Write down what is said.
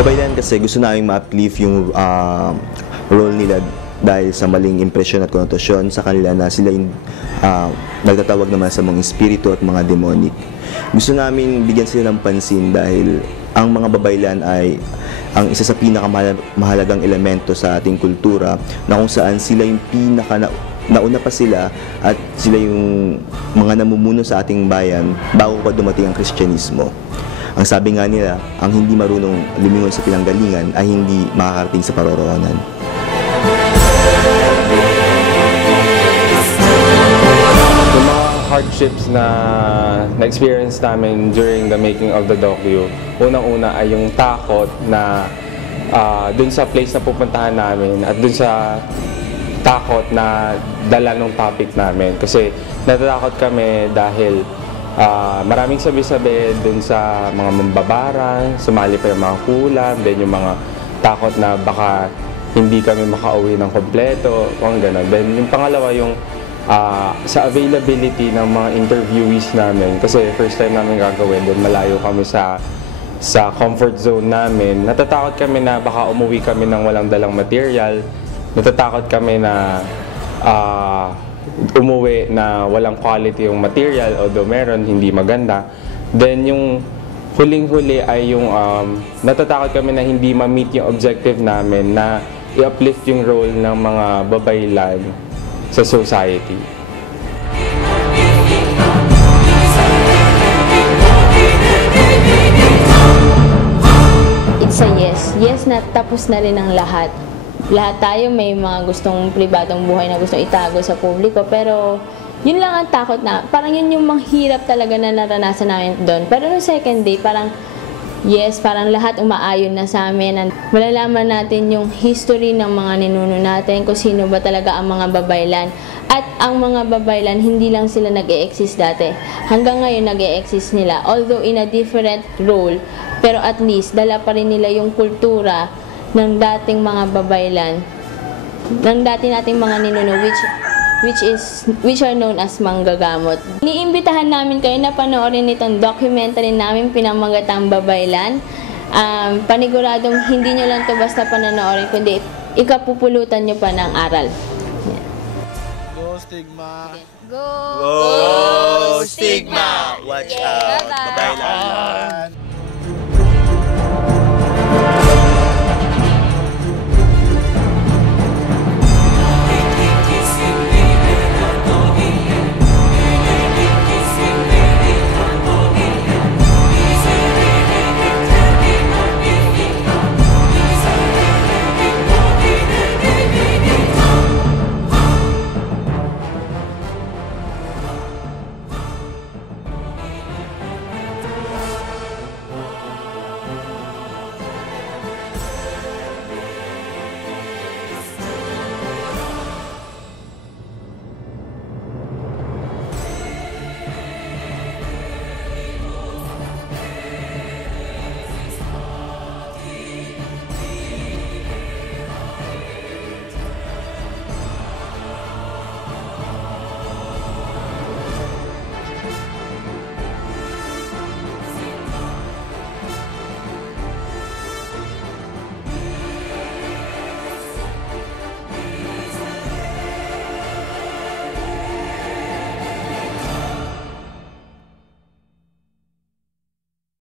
Babaylan kasi gusto namin ma-uplift yung role nila dahil sa maling impresyon at konotasyon sa kanila na sila yung nagtatawag naman sa mga espiritu at mga demonic. Gusto namin bigyan sila ng pansin dahil ang mga babaylan ay ang isa sa pinakamahalagang elemento sa ating kultura na kung saan sila yung nauna pa sila at sila yung mga namumuno sa ating bayan bago pa dumating ang Kristyanismo. Ang sabi nga nila, ang hindi marunong lumingon sa pinanggalingan ay hindi makakarating sa paroroonan. Yung mga hardships na na-experience namin during the making of the docu, unang-una ay yung takot na dun sa place na pupuntahan namin at dun sa takot na dala ng topic namin. Kasi natatakot kami dahil maraming sabi-sabi dun sa mga mambabarang, sumali pa yung mga kulam, then yung mga takot na baka hindi kami makauwi ng kompleto, kung gano'n. Then yung pangalawa yung sa availability ng mga interviewees namin, kasi first time namin gagawin, then malayo kami sa comfort zone namin. Natatakot kami na baka umuwi kami ng walang dalang material. Natatakot kami na umuwi na walang quality yung material, although meron, hindi maganda. Then yung huling-huli ay yung natatakot kami na hindi ma-meet yung objective namin na i-uplift yung role ng mga babaylan sa society. It's a yes. Yes na tapos na rin ang lahat. Lahat tayo may mga gustong pribadong buhay na gustong itago sa publiko, pero yun lang ang takot na, parang yun yung mahirap talaga na naranasan namin doon. Pero no second day, parang yes, parang lahat umaayon na sa amin. Malalaman natin yung history ng mga ninuno natin, kung sino ba talaga ang mga babaylan. At ang mga babaylan, hindi lang sila nag-e-exist dati. Hanggang ngayon nag-e-exist nila, although in a different role, pero at least dala pa rin nila yung kultura ng dating mga babaylan, ng dati nating mga ninuno, which are known as manggagamot. Iniimbitahan namin kayo na panoorin itong documentary namin pinamagatang babaylan. Paniguradong hindi nyo lang to basta panonoorin, kundi ikapupulutan nyo pa ng aral. Yeah. Go Stigma! Go! Go Stigma! Watch out!